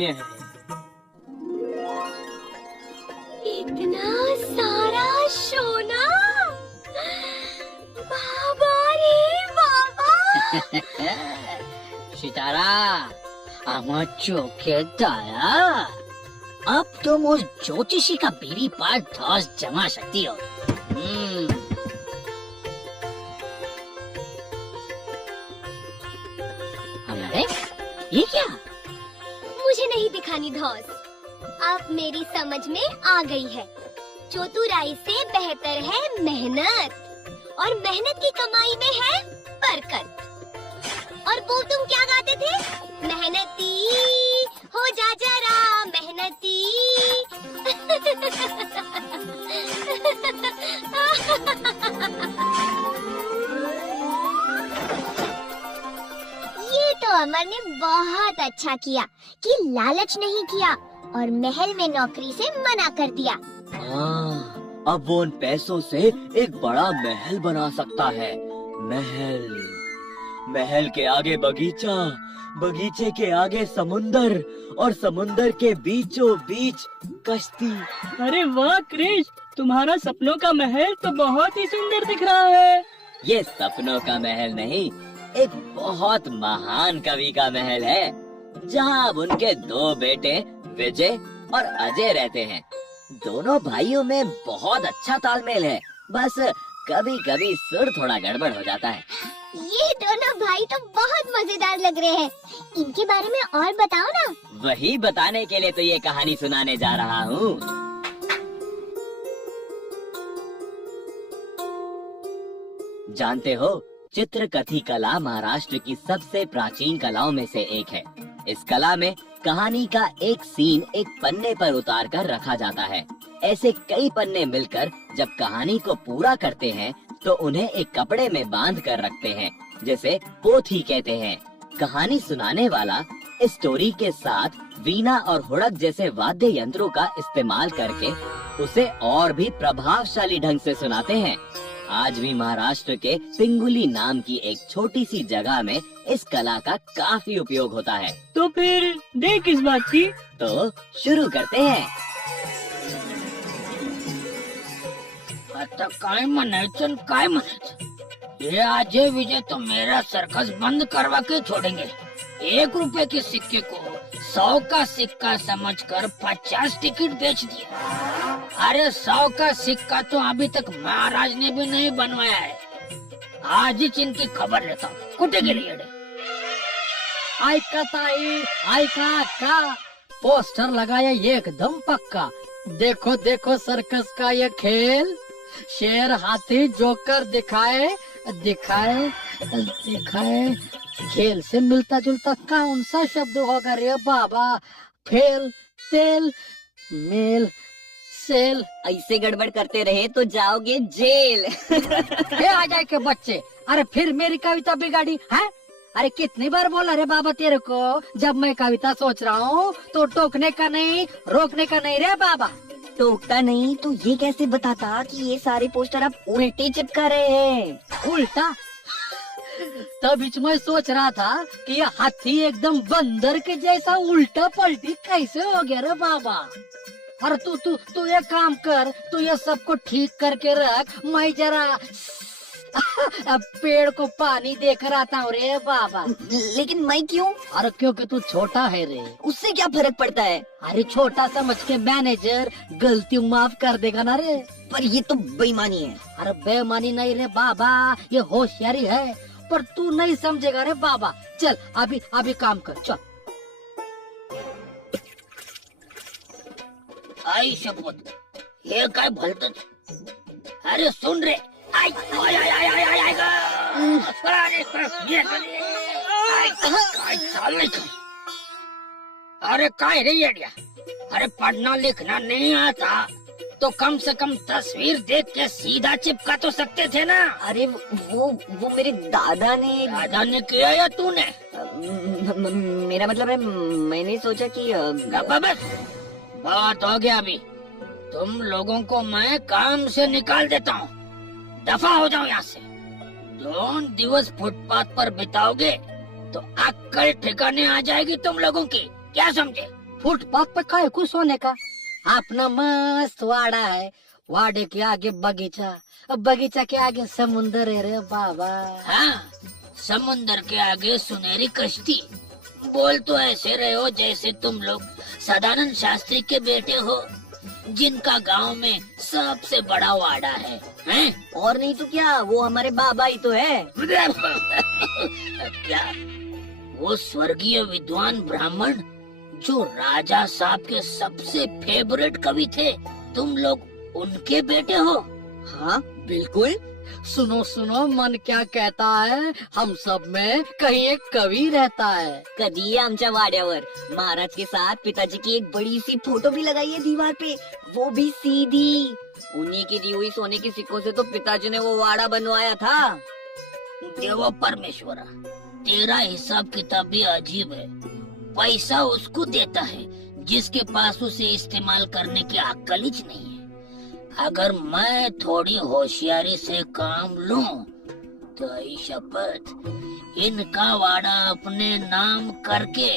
धन्य है। इतना सारा सोना, बाबा रे बाबा। सितारा, আমার চোখে दया। अब तुम उस ज्योतिषी का बीड़ी पार धौस जमा सकती हो। अरे ये क्या? मुझे नहीं दिखानी धौस, अब मेरी समझ में आ गई है। चतुराई से बेहतर है मेहनत, और मेहनत की कमाई में है बरकत। और वो तुम क्या गाते थे? मेहनती हो जा जरा मेहनती। ये तो अमर ने बहुत अच्छा किया कि लालच नहीं किया और महल में नौकरी से मना कर दिया। अब वो उन पैसों से एक बड़ा महल बना सकता है। महल के आगे बगीचा, बगीचे के आगे समुंदर, और समुंदर के बीचों बीच कश्ती। अरे वाह क्रिश, तुम्हारा सपनों का महल तो बहुत ही सुंदर दिख रहा है। ये सपनों का महल नहीं, एक बहुत महान कवि का महल है, जहाँ अब उनके दो बेटे विजय और अजय रहते हैं। दोनों भाइयों में बहुत अच्छा तालमेल है, बस कभी कभी सुर थोड़ा गड़बड़ हो जाता है। ये दोनों भाई तो बहुत मजेदार लग रहे हैं। इनके बारे में और बताओ ना। वही बताने के लिए तो ये कहानी सुनाने जा रहा हूँ। जानते हो, चित्रकथी कला महाराष्ट्र की सबसे प्राचीन कलाओं में से एक है। इस कला में कहानी का एक सीन एक पन्ने पर उतार कर रखा जाता है। ऐसे कई पन्ने मिलकर जब कहानी को पूरा करते हैं तो उन्हें एक कपड़े में बांध कर रखते हैं, जिसे पोथी कहते हैं। कहानी सुनाने वाला इस स्टोरी के साथ वीणा और हुड़क जैसे वाद्य यंत्रों का इस्तेमाल करके उसे और भी प्रभावशाली ढंग से सुनाते हैं। आज भी महाराष्ट्र के पिंगुली नाम की एक छोटी सी जगह में इस कला का काफी उपयोग होता है। तो फिर देख किस बात की? तो शुरू करते हैं। आता काय म्हणायचं काय म्हणायचं? ये अजय विजय तो मेरा सर्कस बंद करवा के छोड़ेंगे। 1 रुपए के सिक्के को 100 का सिक्का समझकर 50 टिकट बेच दिया। अरे 100 का सिक्का तो अभी तक महाराज ने भी नहीं बनवाया है। आज ही इनकी खबर लेता हूँ। कुठे गेले येडे? ऐका ताई, ऐका का पोस्टर लगाया एकदम पक्का। देखो देखो सर्कस का ये खेल, शेर हाथी जोकर दिखाए दिखाए दिखाए। खेल से मिलता जुलता कौन सा शब्द होगा रे बाबा? फेल, तेल, मेल, सेल। ऐसे गड़बड़ करते रहे तो जाओगे जेल। ये आ जाए के बच्चे, अरे फिर मेरी कविता बिगाड़ी है? अरे कितनी बार बोला रे बाबा तेरे को, जब मैं कविता सोच रहा हूँ तो टोकने का नहीं, रोकने का नहीं रे बाबा। टोकता नहीं तो ये कैसे बताता कि ये सारे पोस्टर आप उल्टे चिपका रहे हैं? उल्टा? तभी मैं सोच रहा था कि ये हाथी एकदम बंदर के जैसा उल्टा पलटी कैसे हो गया रे बाबा। अरे तू एक काम कर, तू ये सबको ठीक करके रख, मैं जरा अब पेड़ को पानी देकर आता हूँ रे बाबा। लेकिन मैं क्यों? अरे क्योंकि तू छोटा है रे। उससे क्या फर्क पड़ता है? अरे छोटा समझ के मैनेजर गलती माफ कर देगा ना रे। पर ये तो बेईमानी है। अरे बेईमानी नहीं रे बाबा, ये होशियारी है, पर तू नहीं समझेगा रे बाबा। चल अभी काम कर, चल। आई शपथ, हे काय भलतच। अरे सुन रे, आई आय आय आय आय आय आय। अरे काय रे येडिया, अरे पढ़ना लिखना नहीं आता तो कम से कम तस्वीर देख के सीधा चिपका तो सकते थे ना। अरे वो मेरे दादा ने किया या तूने? मेरा मतलब है, मैंने सोचा कि बस बात हो गया। अभी तुम लोगों को मैं काम से निकाल देता हूँ। दफा हो जाओ यहाँ से। 2 दिवस फुटपाथ पर बिताओगे तो अक्कल ठिकाने आ जाएगी तुम लोगों की, क्या समझे? फुटपाथ पे काय कुछ सोने का? अपना मस्त वाड़ा है, वाड़े के आगे बगीचा, अब बगीचा के आगे समुंदर है रे बाबा। हाँ, समुंदर के आगे सुनहरी कश्ती। बोल तो ऐसे रहे हो जैसे तुम लोग सदानंद शास्त्री के बेटे हो, जिनका गांव में सबसे बड़ा वाड़ा है, हैं? और नहीं तो क्या, वो हमारे बाबा ही तो है। क्या वो स्वर्गीय विद्वान ब्राह्मण जो राजा साहब के सबसे फेवरेट कवि थे, तुम लोग उनके बेटे हो? हाँ बिल्कुल। सुनो सुनो, मन क्या कहता है, हम सब में कहीं एक कवि रहता है। कधी आमच्या वाड्यावर महाराज के साथ पिताजी की एक बड़ी सी फोटो भी लगाई है दीवार पे, वो भी सीधी। उन्हीं की दी हुई सोने के सिक्कों से तो पिताजी ने वो वाड़ा बनवाया था। देवो परमेश्वरा, तेरा हिसाब किताब भी अजीब है। पैसा उसको देता है जिसके पास उसे इस्तेमाल करने की अक्ल ही नहीं है। अगर मैं थोड़ी होशियारी से काम लूं तो आई शपथ इनका वाड़ा अपने नाम करके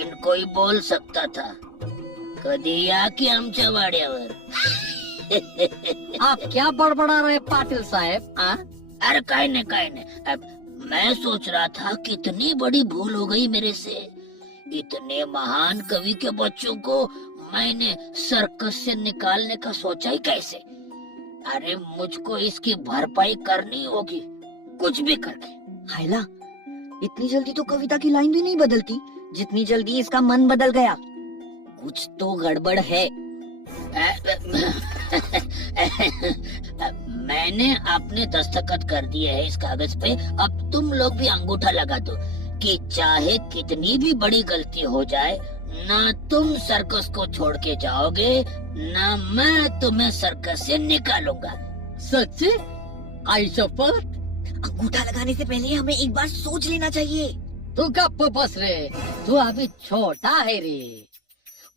इनको ही बोल सकता था। कधी या की आमच्या वाड्यावर। आप क्या बड़बड़ा रहे पाटिल साहब? अरे काय नहीं। अब मैं सोच रहा था कितनी बड़ी भूल हो गई मेरे से। इतने महान कवि के बच्चों को मैंने सर्कस से निकालने का सोचा ही कैसे? अरे मुझको इसकी भरपाई करनी होगी, कुछ भी करके। हायला, इतनी जल्दी तो कविता की लाइन भी नहीं बदलती जितनी जल्दी इसका मन बदल गया। कुछ तो गड़बड़ है। मैंने अपने दस्तखत कर दिए है इस कागज पे। अब तुम लोग भी अंगूठा लगा दो कि चाहे कितनी भी बड़ी गलती हो जाए, ना तुम सर्कस को छोड़ के जाओगे, ना मैं तुम्हें सर्कस से निकालूंगा। सच्ची? आई शपथ। अंगूठा लगाने से पहले हमें एक बार सोच लेना चाहिए। तू गप बस रे, तू अभी छोटा है रे।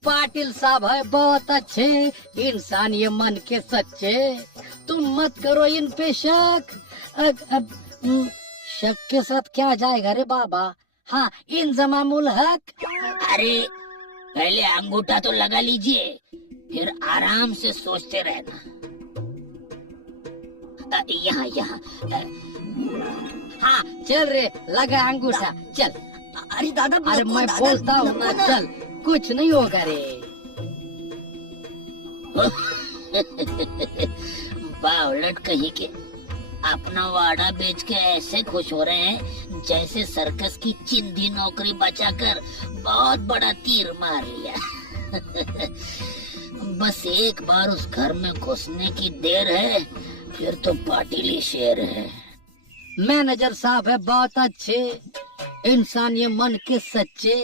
पाटिल साहब है बहुत अच्छे इंसान, ये मन के सच्चे। तुम मत करो इन पे शक। शक के साथ क्या जाएगा रे बाबा? हाँ, इंजमामुल हक। अरे पहले अंगूठा तो लगा लीजिए, फिर आराम से सोचते रहना। यहाँ हाँ चल रे, लगा अंगूठा, चल। अरे दादा, अरे मैं बोलता हूँ ना, चल, कुछ नहीं होगा रे। बावलट कहीं के अपना वाड़ा बेच के ऐसे खुश हो रहे हैं जैसे सर्कस की चिंदी नौकरी बचाकर बहुत बड़ा तीर मार लिया। बस एक बार उस घर में घुसने की देर है, फिर तो पाटिल ही शेर है। मैनेजर साहब है बहुत अच्छे इंसान, ये मन के सच्चे।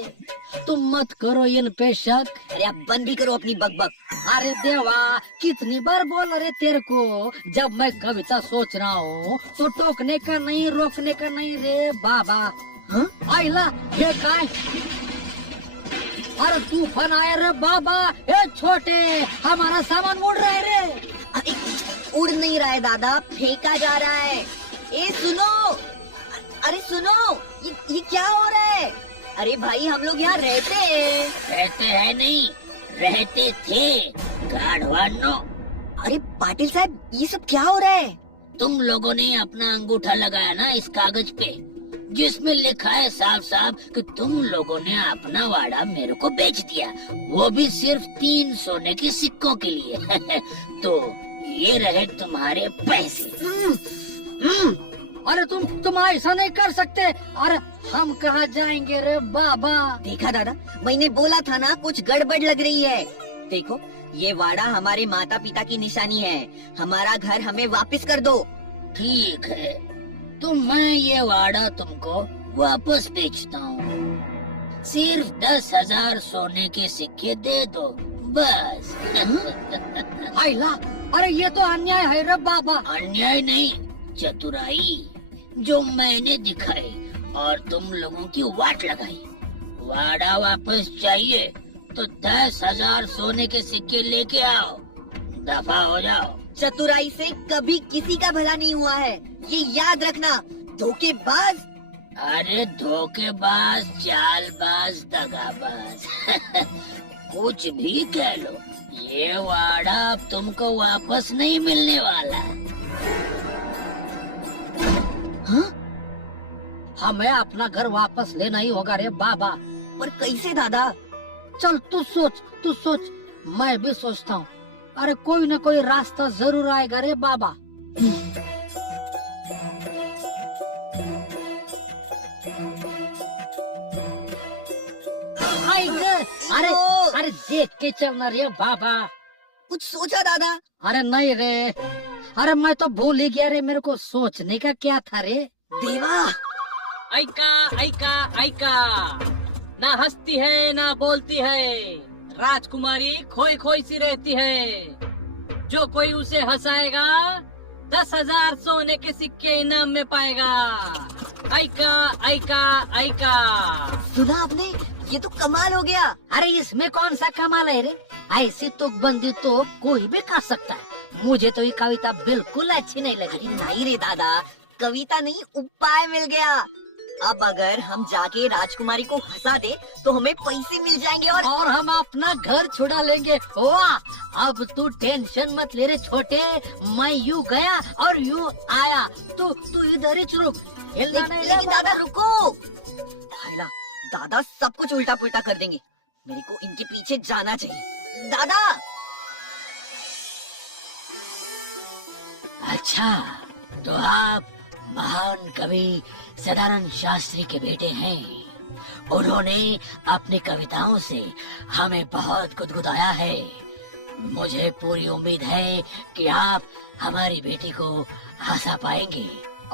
तुम मत करो इन पे शक। अरे आप बंद भी करो अपनी बकबक। अरे देवा, कितनी बार बोल रहे तेरे को, जब मैं कविता सोच रहा हूँ तो टोकने का नहीं, रोकने का नहीं रे बाबा। हाँ? आइला ये काय? अरे तूफान आया रे बाबा। ए छोटे, हमारा सामान उड़ रहा है रे। अरे उड़ नहीं रहा है दादा, फेंका जा रहा है। ए सुनो, अरे सुनो, ये क्या हो रहा है? अरे भाई, हम लोग यहाँ रहते हैं नहीं, रहते थे गाढ़वानो। अरे पाटिल साहब, ये सब क्या हो रहा है? तुम लोगों ने अपना अंगूठा लगाया ना इस कागज पे, जिसमें लिखा है साफ साफ कि तुम लोगों ने अपना वाड़ा मेरे को बेच दिया, वो भी सिर्फ 3 सोने के सिक्कों के लिए। तो ये रहे तुम्हारे पैसे। अरे तुम ऐसा नहीं कर सकते। अरे हम कहाँ जाएंगे रे बाबा? देखा दादा, मैंने बोला था ना, कुछ गड़बड़ लग रही है। देखो, ये वाड़ा हमारे माता पिता की निशानी है। हमारा घर हमें वापस कर दो। ठीक है, तो मैं ये वाड़ा तुमको वापस बेचता हूँ। सिर्फ 10,000 सोने के सिक्के दे दो बस। आइला, अरे ये तो अन्याय है रे बाबा। अन्याय नहीं, चतुराई जो मैंने दिखाई और तुम लोगों की वाट लगाई। वाड़ा वापस चाहिए तो 10,000 सोने के सिक्के लेके आओ, दफा हो जाओ। चतुराई से कभी किसी का भला नहीं हुआ है, ये याद रखना, धोखेबाज। अरे धोखेबाज, चालबाज, दगाबाज। कुछ भी कह लो, ये वाड़ा अब तुमको वापस नहीं मिलने वाला। हमें अपना घर वापस लेना ही होगा रे बाबा। पर कैसे दादा? चल तू सोच, मैं भी सोचता हूँ। अरे कोई न कोई रास्ता जरूर आएगा रे बाबा। अरे अरे देख के चलना रे बाबा। कुछ सोचा दादा? अरे नहीं रे, अरे मैं तो भूल ही गया रे, मेरे को सोचने का क्या था रे। देवा, ऐका ना हंसती है ना बोलती है, राजकुमारी खोई खोई सी रहती है। जो कोई उसे हंसाएगा 10,000 सोने के सिक्के इनाम में पाएगा। ऐका सुना आपने? ये तो कमाल हो गया। अरे इसमें कौन सा कमाल है रे, ऐसी तुकबंदी तो कोई भी कर सकता है। मुझे तो ये कविता बिल्कुल अच्छी नहीं लगी। नहीं रे दादा, कविता नहीं उपाय मिल गया। अब अगर हम जाके राजकुमारी को हंसा दे तो हमें पैसे मिल जाएंगे और हम अपना घर छुड़ा लेंगे। वाह, अब तू टेंशन मत ले रे छोटे, मैं यूं गया और यूं आया। तू इधर ही रुक, हिलना नहीं। लेकिन दादा रुको, भाईला दादा सब कुछ उल्टा पुल्टा कर देंगे। मेरे को इनके पीछे जाना चाहिए। दादा, अच्छा, तो आप महान कवि सदानंद शास्त्री के बेटे हैं। उन्होंने अपनी कविताओं से हमें बहुत गुदगुदाया है। मुझे पूरी उम्मीद है कि आप हमारी बेटी को हंसा पाएंगे।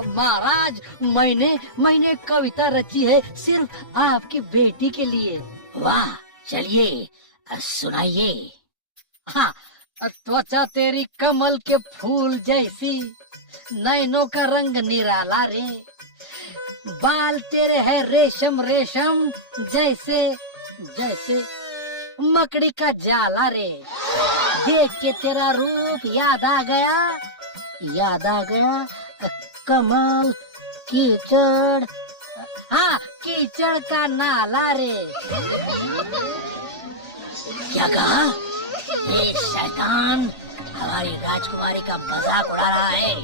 महाराज, मैंने कविता रची है सिर्फ आपकी बेटी के लिए। वाह, चलिए सुनाइए। हाँ, त्वचा तेरी कमल के फूल जैसी, नैनों का रंग निराला रे, बाल तेरे है रेशम रेशम जैसे जैसे मकड़ी का जाला रे। देख के तेरा रूप याद आ गया कमल कीचड़, हाँ कीचड़ का नाला रे। क्या कहा? ये शैतान हमारी राजकुमारी का मजाक उड़ा रहा है।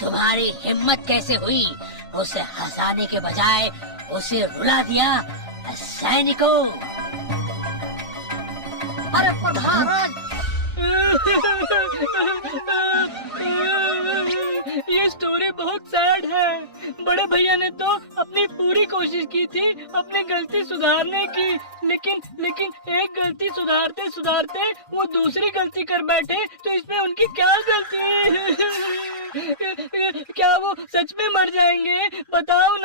तुम्हारी हिम्मत कैसे हुई उसे हंसाने के बजाय उसे रुला दिया? सैनिकों! अरे महाराज, ये स्टोरी बहुत सैड है। बड़े भैया ने तो अपनी पूरी कोशिश की थी अपनी गलती सुधारने की, लेकिन एक गलती सुधारते वो दूसरी गलती कर बैठे। तो इसमें उनकी क्या गलती? क्या वो सच में मर जाएंगे? बताओ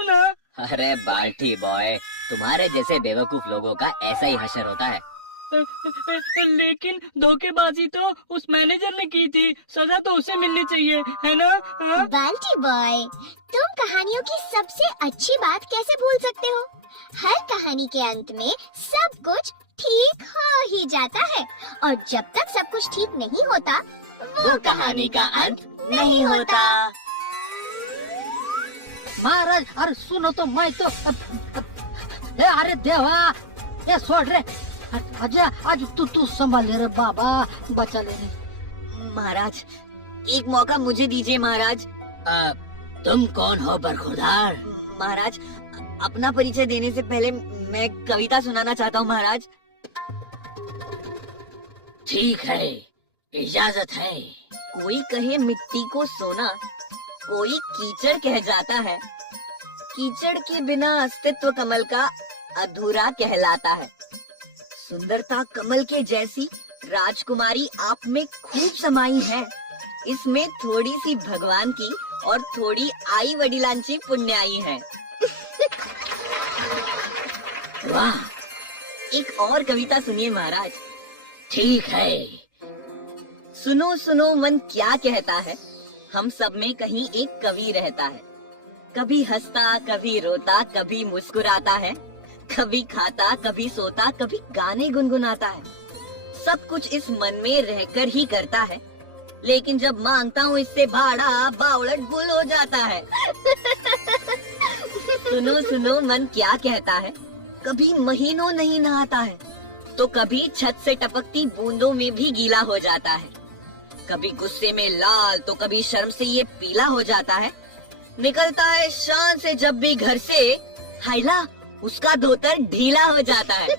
ना। अरे बाल्टी बॉय, तुम्हारे जैसे बेवकूफ लोगों का ऐसा ही हशर होता है। लेकिन धोखेबाजी तो उस मैनेजर ने की थी, सजा तो उसे मिलनी चाहिए, है ना? बाल्टी बॉय, तुम कहानियों की सबसे अच्छी बात कैसे भूल सकते हो? हर कहानी के अंत में सब कुछ ठीक हो ही जाता है, और जब तक सब कुछ ठीक नहीं होता वो कहानी का अंत नहीं होता। महाराज, अरे सुनो तो, मैं तो अरे देवा, ये छोड़ रे। आज तू संभाल ले रे बाबा, बचा लेने। महाराज एक मौका मुझे दीजिए महाराज। तुम कौन हो बरखुरदार? महाराज, अपना परिचय देने से पहले मैं कविता सुनाना चाहता हूँ महाराज। ठीक है, इजाजत है। कोई कहे मिट्टी को सोना, कोई कीचड़ कह जाता है। कीचड़ के बिना अस्तित्व कमल का अधूरा कहलाता है। सुंदरता कमल के जैसी राजकुमारी आप में खूब समाई है। इसमें थोड़ी सी भगवान की और थोड़ी आई वडिलांची पुण्याई है। वाह, एक और कविता सुनिए महाराज। ठीक है। सुनो सुनो मन क्या कहता है, हम सब में कहीं एक कवि रहता है। कभी हंसता, कभी रोता, कभी मुस्कुराता है, कभी खाता, कभी सोता, कभी गाने गुनगुनाता है। सब कुछ इस मन में रहकर ही करता है, लेकिन जब मांगता हूँ इससे भाड़ा, बावड़ट गुल हो जाता है। सुनो सुनो मन क्या कहता है, कभी महीनों नहीं नहाता है, तो कभी छत से टपकती बूंदों में भी गीला हो जाता है, कभी गुस्से में लाल तो कभी शर्म से ये पीला हो जाता है। निकलता है शान से जब भी घर से, हाइला उसका धोतर ढीला हो जाता है।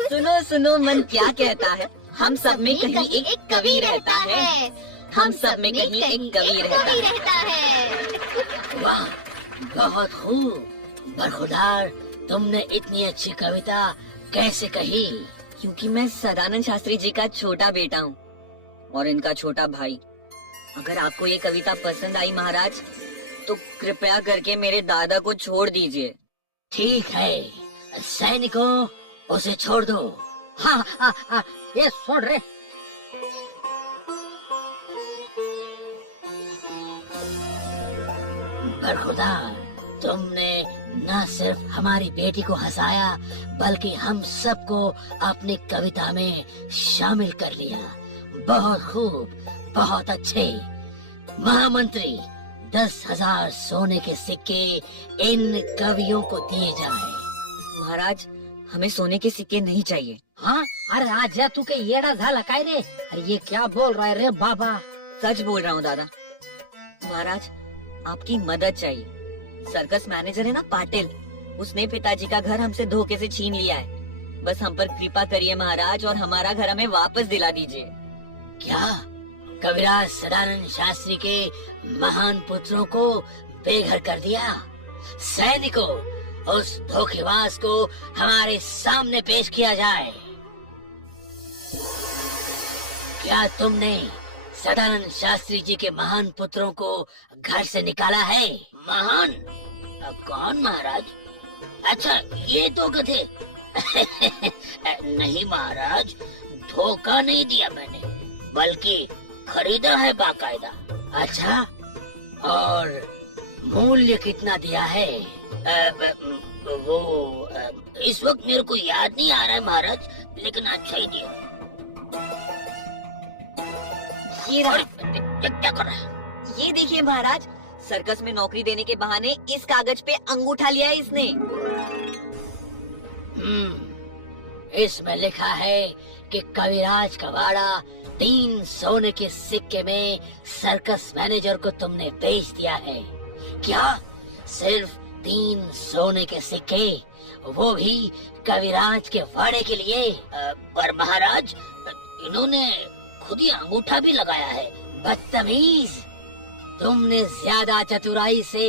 सुनो सुनो मन क्या कहता है, हम सब में कहीं एक कवि रहता है, हम सब में कहीं एक कवि रहता है। वाह, बहुत खूब। बरखुरदार, तुमने इतनी अच्छी कविता कैसे कही? क्योंकि मैं सदानंद शास्त्री जी का छोटा बेटा हूँ और इनका छोटा भाई। अगर आपको ये कविता पसंद आई महाराज, तो कृपया करके मेरे दादा को छोड़ दीजिए। ठीक है सैनिकों, उसे छोड़ दो। हाँ हाँ हाँ, ये छोड़ रे। बरखुरदार, तुमने न सिर्फ हमारी बेटी को हंसाया, बल्कि हम सबको अपनी कविता में शामिल कर लिया। बहुत खूब, बहुत अच्छे। महामंत्री, 10,000 सोने के सिक्के इन कवियों को दिए जाए। महाराज, हमें सोने के सिक्के नहीं चाहिए। हाँ, अरे आज तू के येड़ा झाला काय रे? अरे ये क्या बोल रहा है रे बाबा? सच बोल रहा हूँ दादा। महाराज, आपकी मदद चाहिए। सर्कस मैनेजर है ना पाटिल, उसने पिताजी का घर हमसे धोखे से छीन लिया है। बस हम पर कृपा करिए महाराज, और हमारा घर हमें वापस दिला दीजिए। क्या कविराज सदानंद शास्त्री के महान पुत्रों को बेघर कर दिया? सैनिकों, उस धोखेबाज को हमारे सामने पेश किया जाए। क्या तुमने सदानंद शास्त्री जी के महान पुत्रों को घर से निकाला है? महान? कौन महाराज? अच्छा, ये तो गधे। नहीं महाराज, धोखा नहीं दिया मैंने, बल्कि खरीदा है बाकायदा। अच्छा, और मूल्य कितना दिया है? इस वक्त मेरे को याद नहीं आ रहा है महाराज, लेकिन अच्छा ही दिया। ये रहा। क्या कर रहा है? ये देखिए महाराज, सर्कस में नौकरी देने के बहाने इस कागज पे अंगूठा लिया है इसने। इसमें लिखा है कि कविराज कवाड़ा 3 सोने के सिक्के में सर्कस मैनेजर को तुमने बेच दिया है। क्या? सिर्फ 3 सोने के सिक्के, वो भी कविराज के वाड़े के लिए? पर महाराज, इन्होंने खुद ही अंगूठा भी लगाया है। बदतमीज, तुमने ज्यादा चतुराई से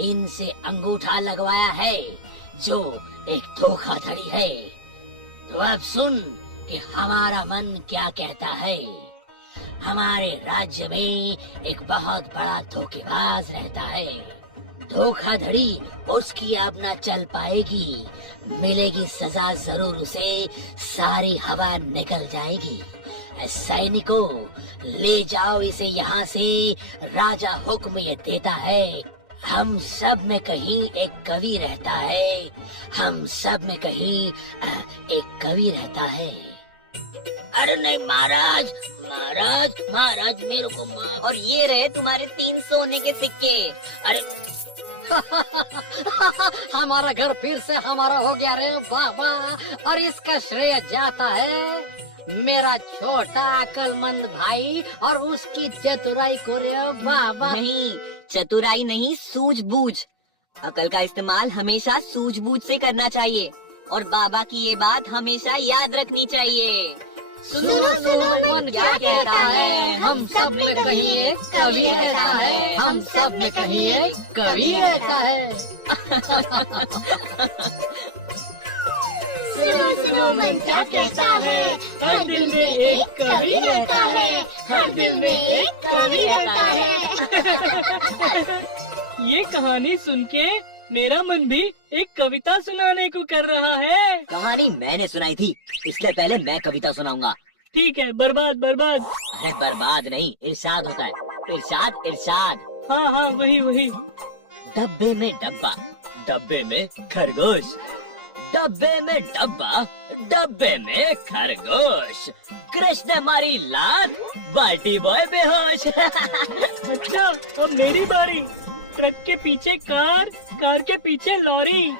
इनसे अंगूठा लगवाया है, जो एक धोखाधड़ी है। तो अब सुन कि हमारा मन क्या कहता है। हमारे राज्य में एक बहुत बड़ा धोखेबाज रहता है। धोखाधड़ी उसकी अब न चल पाएगी, मिलेगी सजा जरूर उसे, सारी हवा निकल जाएगी। सैनिकों, ले जाओ इसे यहाँ से, राजा हुक्म ये देता है। हम सब में कहीं एक कवि रहता है, हम सब में कहीं एक कवि रहता है। अरे नहीं महाराज, महाराज, महाराज मेरे को माफ। और ये रहे तुम्हारे 3 सोने के सिक्के। अरे हमारा घर फिर से हमारा हो गया रे बाबा, और इसका श्रेय जाता है मेरा छोटा अक्लमंद भाई और उसकी चतुराई को रे बाबा। नहीं, चतुराई नहीं, सूझबूझ। अकल का इस्तेमाल हमेशा सूझबूझ से करना चाहिए, और बाबा की ये बात हमेशा याद रखनी चाहिए। सुनो सुनो मन क्या कहता है, हम सब में कहीं एक कवि रहता है, हम सब में कहीं एक कवि रहता है। सुनो सुनो मन क्या कहता है, हर दिल में एक कवि रहता है, हर दिल में एक कवि रहता है। ये कहानी सुन के मेरा मन भी एक कविता सुनाने को कर रहा है। कहानी मैंने सुनाई थी, इसलिए पहले मैं कविता सुनाऊंगा। ठीक है, बर्बाद बर्बाद। अरे बर्बाद नहीं, इरशाद होता है। इरशाद इरशाद। हाँ हाँ, वही वही। डब्बे में डब्बा, डब्बे में खरगोश, डब्बे में डब्बा, डब्बे में खरगोश। कृष्ण मारी लात, बाल्टी बॉय बेहोश। अच्छा, अब मेरी बारी। ट्रक के पीछे कार, कार के पीछे लॉरी,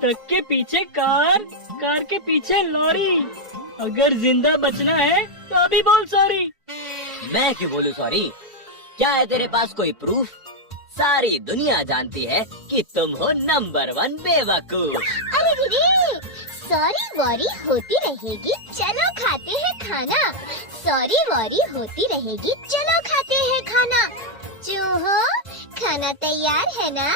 ट्रक के पीछे कार, कार के पीछे लॉरी। अगर जिंदा बचना है तो अभी बोल सॉरी। मैं क्यों बोलूं सॉरी? क्या है तेरे पास कोई प्रूफ? सारी दुनिया जानती है कि तुम हो नंबर 1 बेवकूफ। अरे रे, सॉरी वॉरी होती रहेगी, चलो खाते हैं खाना। सॉरी वॉरी होती रहेगी, चलो खाते हैं खाना। चूहो, खाना तैयार है ना?